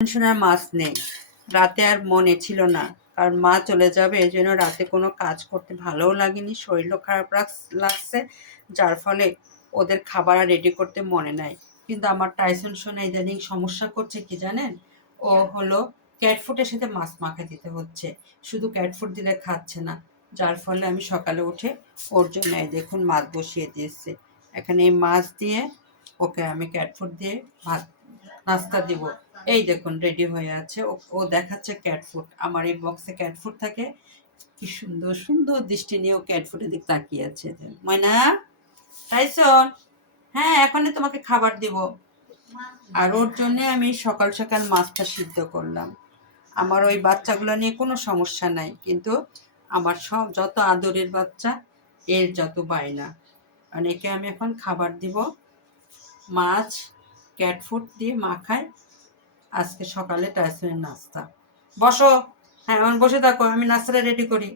টেনশনের মাছ নেই। রাতে আর মনে ছিল না, কারণ মা চলে যাবে, এই জন্য রাতে কোনো কাজ করতে ভালোও লাগেনি, শরীরও খারাপ লাগছে, যার ফলে ওদের খাবার আর রেডি করতে মনে নাই। কিন্তু আমার টাইসন সোনা ইদানিং সমস্যা করছে কি জানেন, ও হলো ক্যাট ফুডের সাথে মাছ মাখা দিতে হচ্ছে, শুধু ক্যাট ফুড দিলে খাচ্ছে না, যার ফলে আমি সকালে উঠে ওর জন্য এই দেখুন মাছ বসিয়ে দিয়েছে। এখানে এই মাছ দিয়ে ওকে আমি ক্যাট ফুড দিয়ে ভাত নাস্তা দিব। এই দেখুন রেডি হয়ে আছে, ও দেখাচ্ছে ক্যাট ফুড, আমার এই বক্সে ক্যাট ফুড থাকে। কি সুন্দর সুন্দর দৃষ্টি নিয়ে ও ক্যাট ফুডের দিকে তাকিয়ে আছে। ময়না, টাইসন, হ্যাঁ এখনই তোমাকে খাবার দিব। আর ওর জন্য আমি সকাল সকাল মাছটা সিদ্ধ করলাম। আমার ওই বাচ্চাগুলো নিয়ে কোনো সমস্যা নাই, কিন্তু আমার সব যত আদরের বাচ্চা, এর যত বায়না। আর একে আমি এখন খাবার দিব, মাছ ক্যাট ফুড দিয়ে মাখায় আজকে সকালে টাইসনের নাস্তা। বসো, হ্যাঁ এখন বসে থাকো, আমি নাস্তাটা রেডি করি।